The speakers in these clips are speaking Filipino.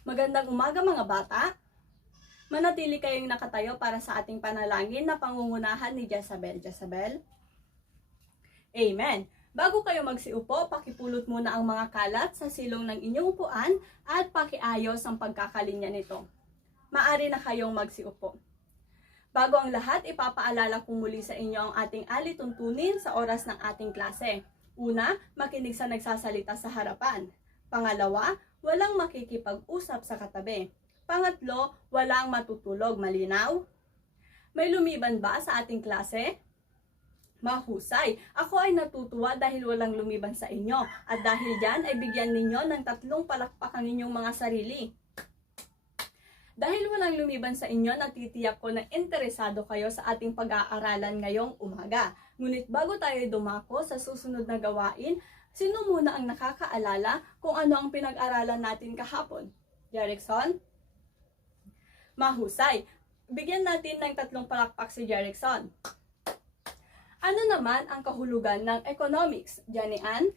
Magandang umaga mga bata. Manatili kayong nakatayo para sa ating panalangin na pangungunahan ni Jezabel. Jezabel? Amen. Bago kayo magsiupo, pakipulot muna ang mga kalat sa silong ng inyong upuan at pakiayos ang pagkakalinya nito. Maari na kayong magsiupo. Bago ang lahat, ipapaalala ko muli sa inyo ang ating alituntunin sa oras ng ating klase. Una, makinig sa nagsasalita sa harapan. Pangalawa, walang makikipag-usap sa katabi. Pangatlo, walang matutulog. Malinaw? May lumiban ba sa ating klase? Mahusay! Ako ay natutuwa dahil walang lumiban sa inyo. At dahil dyan ay bigyan ninyo ng 3 palakpak ang inyong mga sarili. Dahil walang lumiban sa inyo, natitiyak ko na interesado kayo sa ating pag-aaralan ngayong umaga. Ngunit bago tayo dumako sa susunod na gawain, sino muna ang nakakaalala kung ano ang pinag-aralan natin kahapon? Jerickson? Mahusay! Bigyan natin ng 3 palakpak si Jerickson. Ano naman ang kahulugan ng economics? Jenny Ann?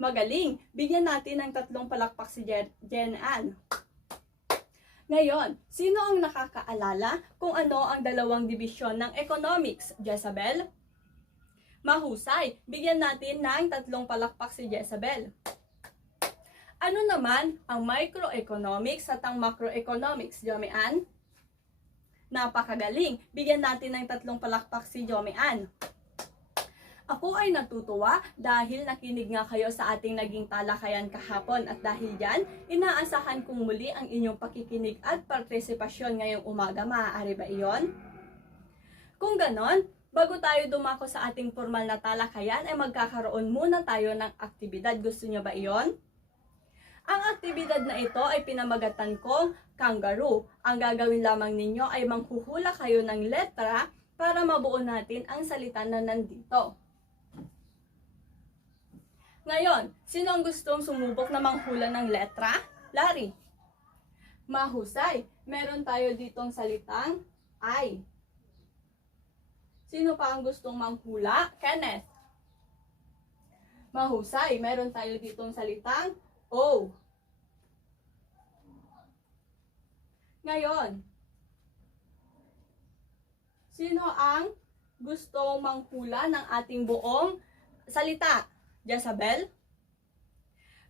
Magaling! Bigyan natin ng 3 palakpak si Jenny Ann. Ngayon, sino ang nakakaalala kung ano ang 2 dibisyon ng economics? Jezabel? Mahusay! Bigyan natin ng 3 palakpak si Jezabel. Ano naman ang microeconomics at ang macroeconomics? Jomi Ann? Napakagaling! Bigyan natin ng 3 palakpak si Jomi Ann. Ako ay natutuwa dahil nakinig nga kayo sa ating naging talakayan kahapon at dahil dyan, inaasahan kong muli ang inyong pakikinig at partisipasyon ngayong umaga. Maaari ba iyon? Kung ganon, bago tayo dumako sa ating formal na talakayan ay magkakaroon muna tayo ng aktibidad. Gusto nyo ba iyon? Ang aktibidad na ito ay pinamagatan kong kangaroo. Ang gagawin lamang ninyo ay manghuhula kayo ng letra para mabuo natin ang salita na nandito. Ngayon, sino ang gustong sumubok na manghula ng letra? Larry. Mahusay. Meron tayo ditong salitang I. Sino pa ang gustong manghula? Kenneth. Mahusay. Meron tayo ditong salitang O. Ngayon, sino ang gustong manghula ng ating buong salita? Jezabel?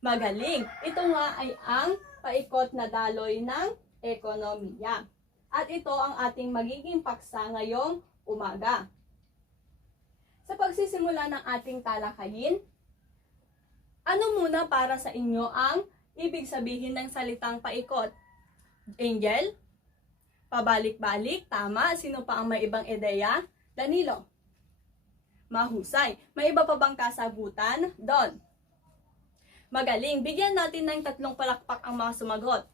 Magaling! Ito nga ay ang paikot na daloy ng ekonomiya. At ito ang ating magiging paksa ngayong umaga. Sa pagsisimula ng ating talakayin, ano muna para sa inyo ang ibig sabihin ng salitang paikot? Angel? Pabalik-balik? Tama. Sino pa ang may ibang ideya? Danilo? Mahusay. May iba pa bang kasagutan? Don? Magaling. Bigyan natin ng 3 palakpak ang mga sumagot.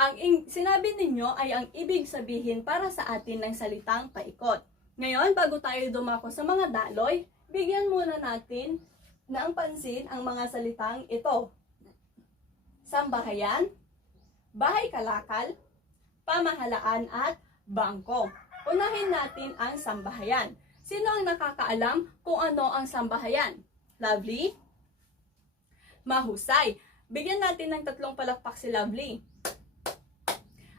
Ang sinabi ninyo ay ang ibig sabihin para sa atin ng salitang paikot. Ngayon, bago tayo dumako sa mga daloy, bigyan muna natin ng pansin ang mga salitang ito. Sambahayan, bahay kalakal, pamahalaan at bangko. Unahin natin ang sambahayan. Sino ang nakakaalam kung ano ang sambahayan? Lovely? Mahusay. Bigyan natin ng 3 palakpak si Lovely.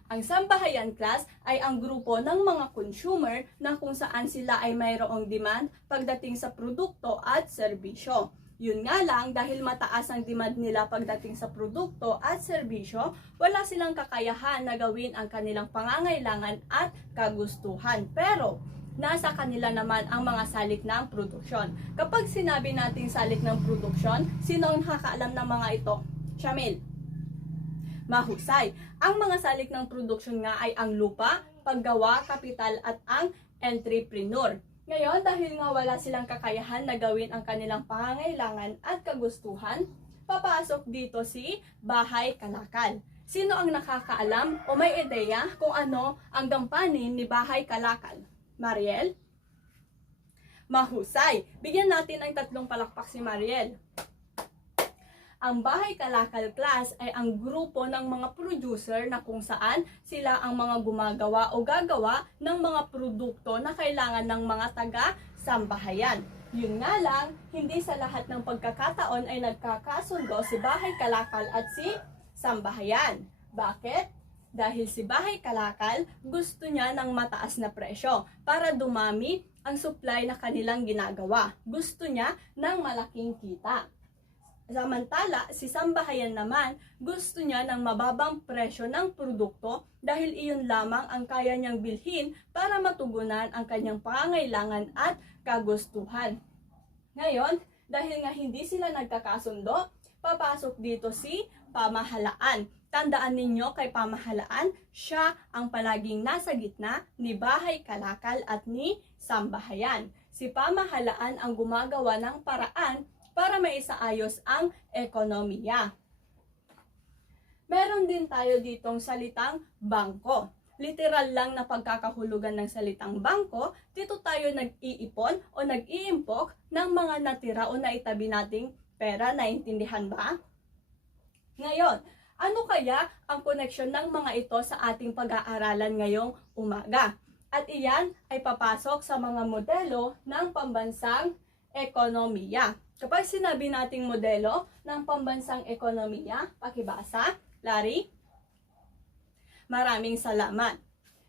Ang sambahayan class ay ang grupo ng mga consumer na kung saan sila ay mayroong demand pagdating sa produkto at serbisyo. Yun nga lang, dahil mataas ang demand nila pagdating sa produkto at serbisyo, wala silang kakayahan na gawin ang kanilang pangangailangan at kagustuhan. Pero, nasa kanila naman ang mga salik ng produksyon. Kapag sinabi natin salik ng produksyon, sino ang nakakaalam ng mga ito? Shamil? Mahusay. Ang mga salik ng produksyon nga ay ang lupa, paggawa, kapital at ang entrepreneur. Ngayon, dahil nga wala silang kakayahan na gawin ang kanilang pangangailangan at kagustuhan, papasok dito si bahay kalakal. Sino ang nakakaalam o may ideya kung ano ang gampanin ni bahay kalakal? Mariel? Mahusay. Bigyan natin ng 3 palakpak si Mariel. Ang bahay kalakal class ay ang grupo ng mga producer na kung saan sila ang mga gumagawa o gagawa ng mga produkto na kailangan ng mga taga-sambahayan. Yun nga lang, hindi sa lahat ng pagkakataon ay nagkakasundo si Bahay Kalakal at si Sambahayan. Bakit? Dahil si Bahay Kalakal gusto niya ng mataas na presyo para dumami ang supply na kanilang ginagawa. Gusto niya ng malaking kita. Samantala, si Sambahayan naman gusto niya ng mababang presyo ng produkto dahil iyon lamang ang kaya niyang bilhin para matugunan ang kanyang pangangailangan at kagustuhan. Ngayon, dahil nga hindi sila nagkakasundo, papasok dito si pamahalaan. Tandaan ninyo kay pamahalaan, siya ang palaging nasa gitna ni Bahay Kalakal at ni Sambahayan. Si pamahalaan ang gumagawa ng paraan para maisaayos ang ekonomiya. Meron din tayo ditong salitang bangko. Literal lang na pagkakahulugan ng salitang bangko, dito tayo nag-iipon o nag-iimpok ng mga natira o naitabi nating pera. Naintindihan ba? Ngayon, ano kaya ang koneksyon ng mga ito sa ating pag-aaralan ngayong umaga? At iyan ay papasok sa mga modelo ng pambansang ekonomiya. Kapag sinabi nating modelo ng pambansang ekonomiya, pakibasa, Larry? Maraming salamat.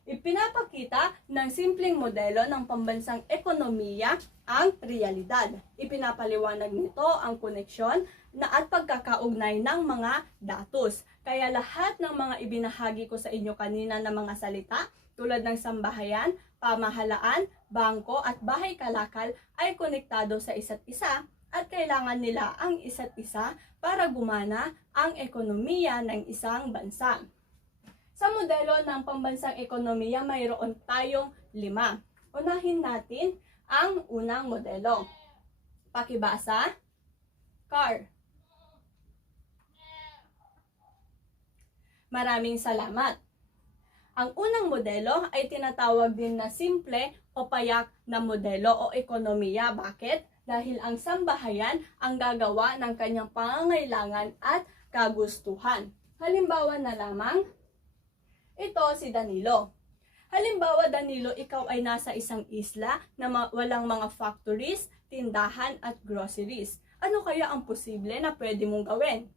Ipinapakita ng simpleng modelo ng pambansang ekonomiya ang realidad. Ipinapaliwanag nito ang koneksyon at pagkakaugnay ng mga datos. Kaya lahat ng mga ibinahagi ko sa inyo kanina na mga salita, tulad ng sambahayan, pamahalaan, bangko at bahay kalakal ay konektado sa isa't isa at kailangan nila ang isa't isa para gumana ang ekonomiya ng isang bansa. Sa modelo ng pambansang ekonomiya, mayroon tayong 5. Unahin natin ang unang modelo. Pakibasa. Car. Maraming salamat. Ang unang modelo ay tinatawag din na simple o payak na modelo o ekonomiya. Bakit? Dahil ang sambahayan ang gagawa ng kanyang pangangailangan at kagustuhan. Halimbawa na lamang, ito si Danilo. Halimbawa, Danilo, ikaw ay nasa isang isla na walang mga factories, tindahan at groceries. Ano kaya ang posible na pwede mong gawin?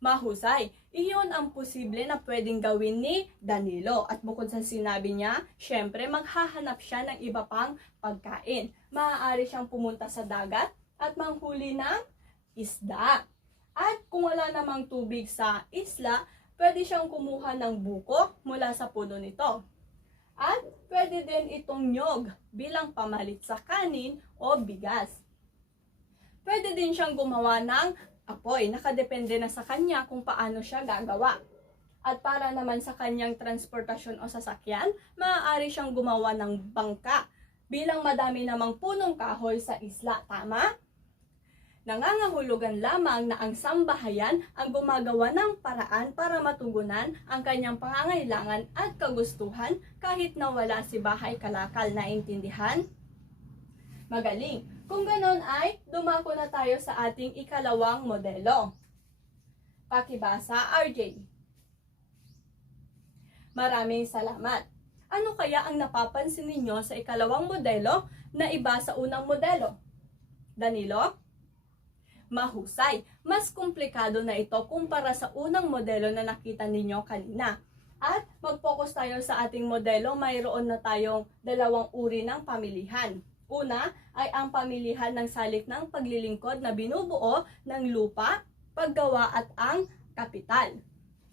Mahusay. Iyon ang posible na pwedeng gawin ni Danilo. At bukod sa sinabi niya, syempre maghahanap siya ng iba pang pagkain. Maaari siyang pumunta sa dagat at manghuli ng isda. At kung wala namang tubig sa isla, pwede siyang kumuha ng buko mula sa puno nito. At pwede din itong nyog bilang pamalit sa kanin o bigas. Pwede din siyang gumawa ng apoy, nakadepende na sa kanya kung paano siya gagawa. At para naman sa kanyang transportasyon o sasakyan, maaari siyang gumawa ng bangka bilang madami namang punong kahoy sa isla. Tama? Nangangahulugan lamang na ang sambahayan ang gumagawa ng paraan para matugunan ang kanyang pangangailangan at kagustuhan kahit na wala si bahay kalakal. Naintindihan? Magaling! Kung ganon ay, dumako na tayo sa ating ikalawang modelo. Pakibasa, RJ. Maraming salamat. Ano kaya ang napapansin ninyo sa ikalawang modelo na iba sa unang modelo? Danilo? Mahusay. Mas komplikado na ito kumpara sa unang modelo na nakita ninyo kanina. At mag-focus tayo sa ating modelo, mayroon na tayong dalawang uri ng pamilihan. Una ay ang pamilihan ng salik ng paglilingkod na binubuo ng lupa, paggawa at ang kapital.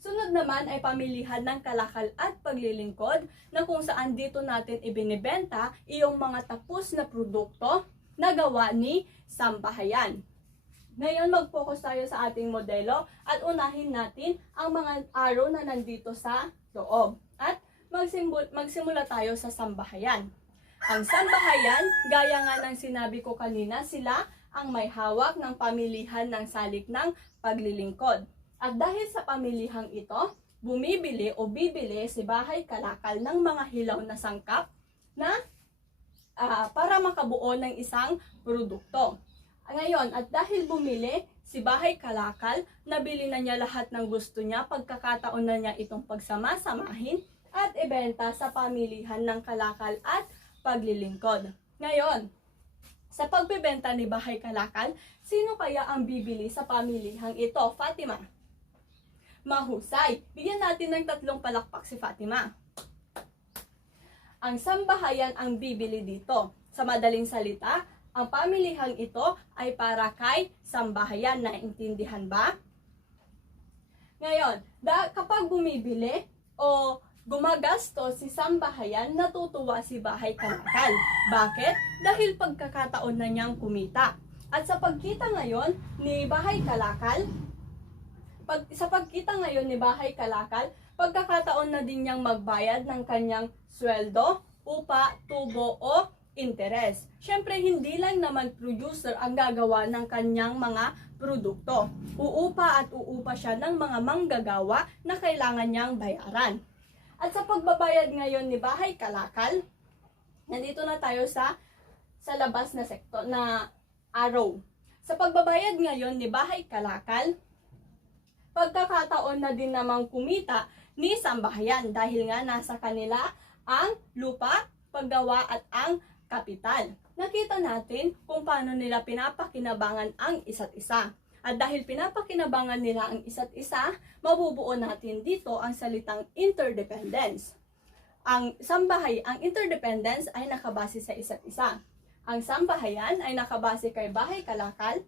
Sunod naman ay pamilihan ng kalakal at paglilingkod na kung saan dito natin ibinibenta iyong mga tapos na produkto na gawa ni sambahayan. Ngayon mag-focus tayo sa ating modelo at unahin natin ang mga arrow na nandito sa loob. At magsimula tayo sa sambahayan. Ang sambahayan, gaya nga ng sinabi ko kanina, sila ang may hawak ng pamilihan ng salik ng paglilingkod. At dahil sa pamilihang ito, bumibili o bibili si bahay kalakal ng mga hilaw na sangkap na para makabuo ng isang produkto. Ngayon, at dahil bumili si bahay kalakal, nabili na niya lahat ng gusto niya, pagkakataon na niya itong pagsama-samahin at ibenta sa pamilihan ng kalakal at paglilingkod. Ngayon, Sa pagbebenta ni Bahay Kalakal, sino kaya ang bibili sa pamilihang ito, Fatima? Mahusay. Bigyan natin ng 3 palakpak si Fatima. Ang sambahayan ang bibili dito. Sa madaling salita, ang pamilihang ito ay para kay sambahayan. Naintindihan ba? Ngayon, kapag bumibili o gumagastos si sambahayan, natutuwa si Bahay Kalakal. Bakit? Dahil pagkakataon na niyang kumita. At sa pagkita ngayon ni Bahay Kalakal, pagkakataon na din niyang magbayad ng kanyang sweldo, upa, tubo o interes. Siyempre, hindi lang naman producer ang gagawa ng kanyang mga produkto. Uupa at uupa siya ng mga manggagawa na kailangan niyang bayaran. At sa pagbabayad ngayon ni Bahay Kalakal, nandito na tayo sa labas na sektor na arrow. Sa pagbabayad ngayon ni Bahay Kalakal, pagkakataon na din namang kumita ni sambahayan dahil nga nasa kanila ang lupa, paggawa at ang kapital. Nakita natin kung paano nila pinapakinabangan ang isa't isa. At dahil pinapakinabangan nila ang isa't isa, mabubuo natin dito ang salitang interdependence. Ang interdependence ay nakabase sa isa't isa. Ang sambahayan ay nakabase kay Bahay Kalakal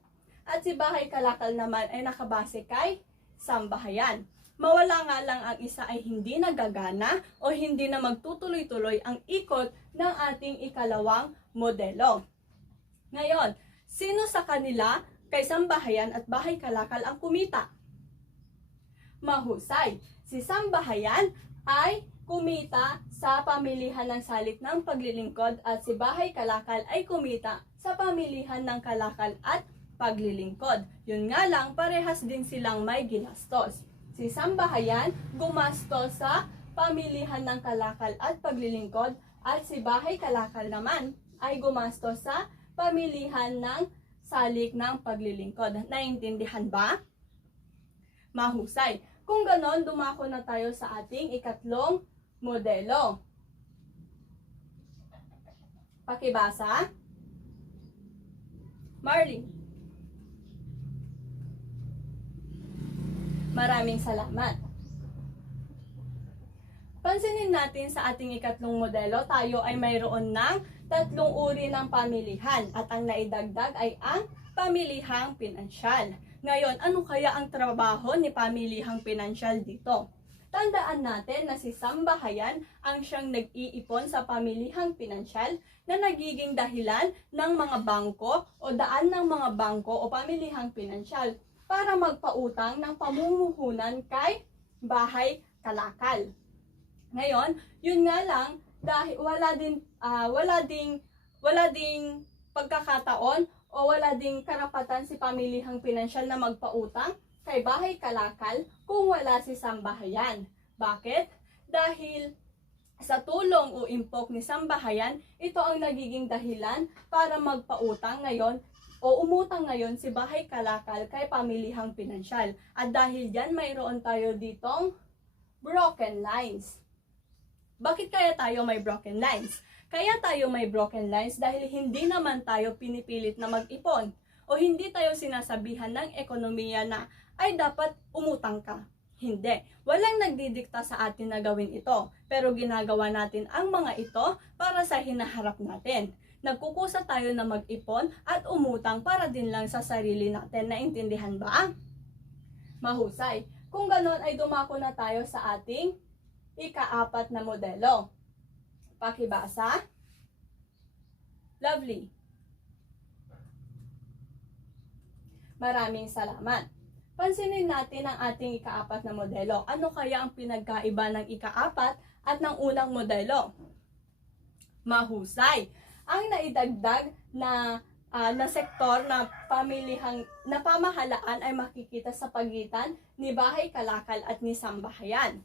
at si Bahay Kalakal naman ay nakabase kay sambahayan. Mawala nga lang ang isa ay hindi nagagana o hindi na magtutuloy-tuloy ang ikot ng ating ikalawang modelo. Ngayon, sino sa kanila kay sambahayan at Bahay Kalakal ang kumita? Mahusay. Si sambahayan ay kumita sa pamilihan ng salik ng paglilingkod at si Bahay Kalakal ay kumita sa pamilihan ng kalakal at paglilingkod. Yun nga lang, parehas din silang may ginastos. Si sambahayan gumastos sa pamilihan ng kalakal at paglilingkod at si Bahay Kalakal naman ay gumastos sa pamilihan ng salik ng paglilingkod. Naintindihan ba? Mahusay. Kung ganon, dumako na tayo sa ating ikatlong modelo. Pakibasa. Marlene. Maraming salamat. Pansinin natin sa ating ikatlong modelo, tayo ay mayroon ng 3 uri ng pamilihan at ang naidagdag ay ang pamilihang pinansyal. Ngayon, ano kaya ang trabaho ni pamilihang pinansyal dito? Tandaan natin na si sambahayan ang siyang nag-iipon sa pamilihang pinansyal na nagiging dahilan ng mga bangko o daan ng mga bangko o pamilihang pinansyal para magpautang ng pamumuhunan kay Bahay Kalakal. Ngayon, yun nga lang, dahil wala ding pagkakataon o wala ding karapatan si pamilihang pinansyal na magpautang kay Bahay Kalakal kung wala si sambahayan. Bakit? Dahil sa tulong o impok ni sambahayan, ito ang nagiging dahilan para magpautang ngayon o umutang ngayon si Bahay Kalakal kay pamilihang pinansyal. At dahil dyan, mayroon tayo ditong broken lines. Bakit kaya tayo may broken lines? Kaya tayo may broken lines dahil hindi naman tayo pinipilit na mag-ipon o hindi tayo sinasabihan ng ekonomiya na ay dapat umutang ka. Hindi. Walang nagdidikta sa atin na gawin ito. Pero ginagawa natin ang mga ito para sa hinaharap natin. Nagkukusa tayo na mag-ipon at umutang para din lang sa sarili natin. Naintindihan ba? Mahusay. Kung ganon ay dumako na tayo sa ating ika-4 na modelo. Pakibasa. Lovely. Maraming salamat. Pansinin natin ang ating ika-4 na modelo. Ano kaya ang pinagkaiba ng ika-4 at ng unang modelo? Mahusay. Ang naidagdag na sektor na pamahalaan ay makikita sa pagitan ni Bahay Kalakal at ni sambahayan.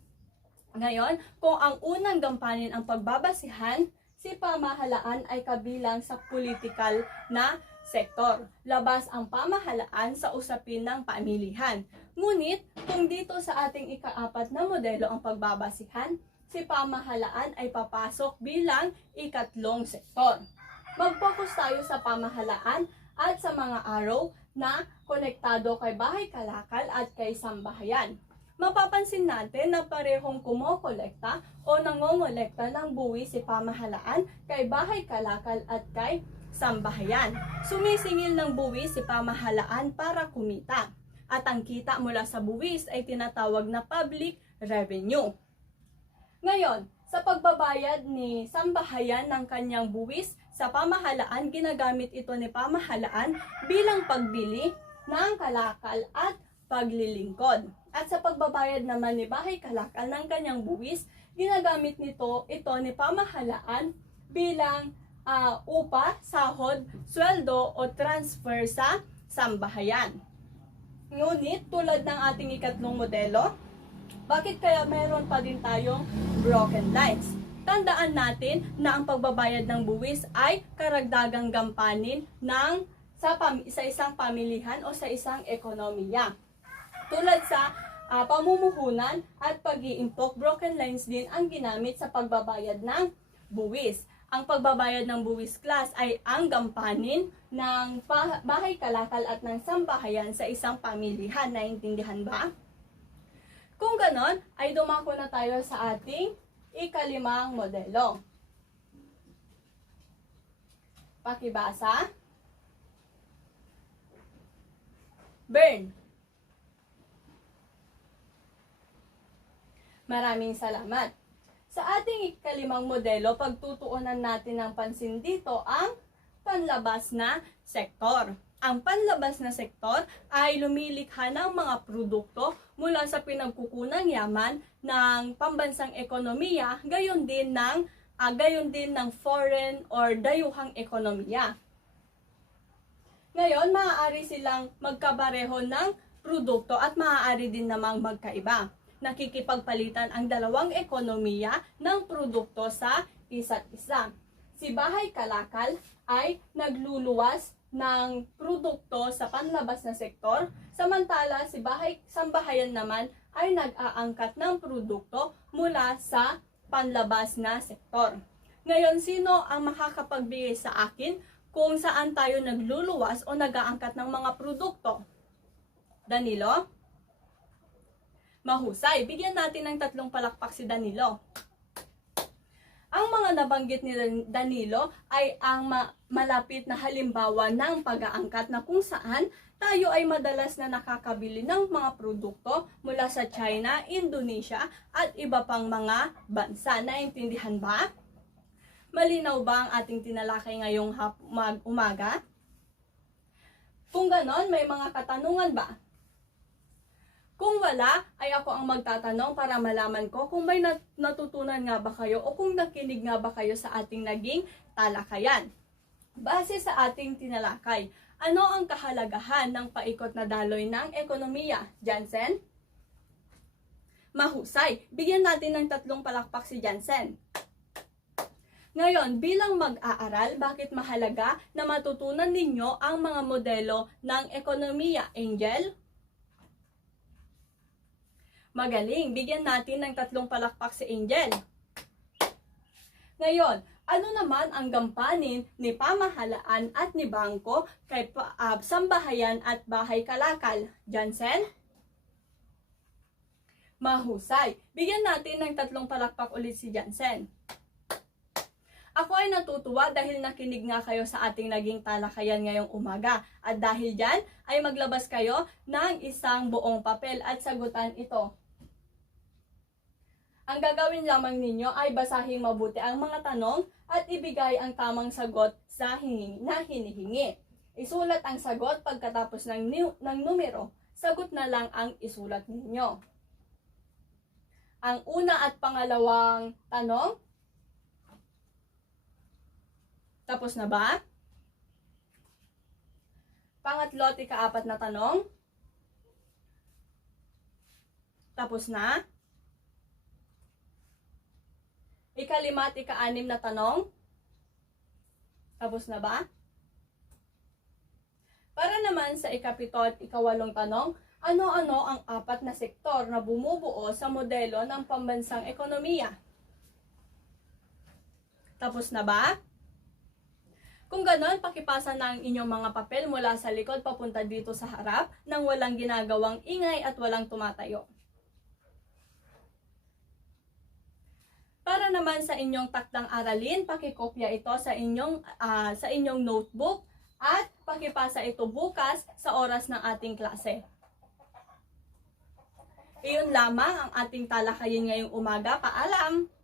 Ngayon, kung ang unang gampanin ang pagbabasihan, si pamahalaan ay kabilang sa politikal na sektor. Labas ang pamahalaan sa usapin ng pamilihan. Ngunit, kung dito sa ating ika-4 na modelo ang pagbabasihan, si pamahalaan ay papasok bilang ikatlong sektor. Mag-focus tayo sa pamahalaan at sa mga araw na konektado kay Bahay Kalakal at kay Sambahayan. Mapapansin natin na parehong kumokolekta o nangongolekta ng buwis si pamahalaan kay Bahay Kalakal at kay Sambahayan. Sumisingil ng buwis si pamahalaan para kumita. At ang kita mula sa buwis ay tinatawag na public revenue. Ngayon, sa pagbabayad ni Sambahayan ng kanyang buwis sa pamahalaan, ginagamit ito ni pamahalaan bilang pagbili ng kalakal at paglilingkod. At sa pagbabayad naman ni Bahay Kalakal ng kanyang buwis, ginagamit ito ni pamahalaan bilang upa, sahod, sweldo o transfer sa sambahayan. Ngunit tulad ng ating ikatlong modelo, bakit kaya meron pa din tayong broken lines? Tandaan natin na ang pagbabayad ng buwis ay karagdagang gampanin sa isang pamilihan o sa isang ekonomiya. Tulad sa pamumuhunan at pag-iimpok, broken lines din ang ginamit sa pagbabayad ng buwis. Ang pagbabayad ng buwis class ay ang gampanin ng Bahay Kalakal at ng Sambahayan sa isang pamilihan. Naintindihan ba? Kung ganon, ay dumako na tayo sa ating ikalimang modelo. Pakibasa. Burn. Maraming salamat. Sa ating ikalimang modelo, pagtutuunan natin ng pansin dito ang panlabas na sektor. Ang panlabas na sektor ay lumilikha ng mga produkto mula sa pinagkukunang yaman ng pambansang ekonomiya, gayon din ng foreign or dayuhang ekonomiya. Ngayon, maaari silang magkapareho ng produkto at maaari din namang magkaiba. Nakikipagpalitan ang dalawang ekonomiya ng produkto sa isa't isa. Si Bahay Kalakal ay nagluluwas ng produkto sa panlabas na sektor, samantala si Sambahayan naman ay nag-aangkat ng produkto mula sa panlabas na sektor. Ngayon, sino ang makakapagbigay sa akin kung saan tayo nagluluwas o nag-aangkat ng mga produkto? Danilo? Mahusay. Bigyan natin ng 3 palakpak si Danilo. Ang mga nabanggit ni Danilo ay ang malapit na halimbawa ng pag-aangkat na kung saan tayo ay madalas na nakakabili ng mga produkto mula sa China, Indonesia at iba pang mga bansa. Naintindihan ba? Malinaw ba ang ating tinalakay ngayong umaga? Kung ganon, may mga katanungan ba? Kung wala, ay ako ang magtatanong para malaman ko kung may natutunan nga ba kayo o kung nakinig nga ba kayo sa ating naging talakayan. Base sa ating tinalakay, ano ang kahalagahan ng paikot na daloy ng ekonomiya? Jansen? Mahusay. Bigyan natin ng 3 palakpak si Jansen. Ngayon, bilang mag-aaral, bakit mahalaga na matutunan ninyo ang mga modelo ng ekonomiya? Angel? Magaling. Bigyan natin ng 3 palakpak si Angel. Ngayon, ano naman ang gampanin ni pamahalaan at ni bangko kay Sambahayan at Bahay Kalakal? Jansen? Mahusay. Bigyan natin ng 3 palakpak ulit si Jansen. Ako ay natutuwa dahil nakinig nga kayo sa ating naging talakayan ngayong umaga. At dahil dyan, ay maglabas kayo ng isang buong papel at sagutan ito. Ang gagawin lamang ninyo ay basahin mabuti ang mga tanong at ibigay ang tamang sagot sa hinihingi. Isulat ang sagot pagkatapos ng numero. Sagot na lang ang isulat ninyo. Ang una at pangalawang tanong. Tapos na ba? Pangatlo at ika-4 na tanong. Tapos na? Ika-5 at ika-6 na tanong. Tapos na ba? Para naman sa ika-7 at ika-8 tanong, ano-ano ang 4 na sektor na bumubuo sa modelo ng pambansang ekonomiya? Tapos na ba? Kung ganon, pakipasa na ang inyong mga papel mula sa likod papunta dito sa harap nang walang ginagawang ingay at walang tumatayo. Para naman sa inyong takdang aralin, pakikopya ito sa inyong notebook at pakipasa ito bukas sa oras ng ating klase. Iyon lamang ang ating talakayin ngayong umaga. Paalam!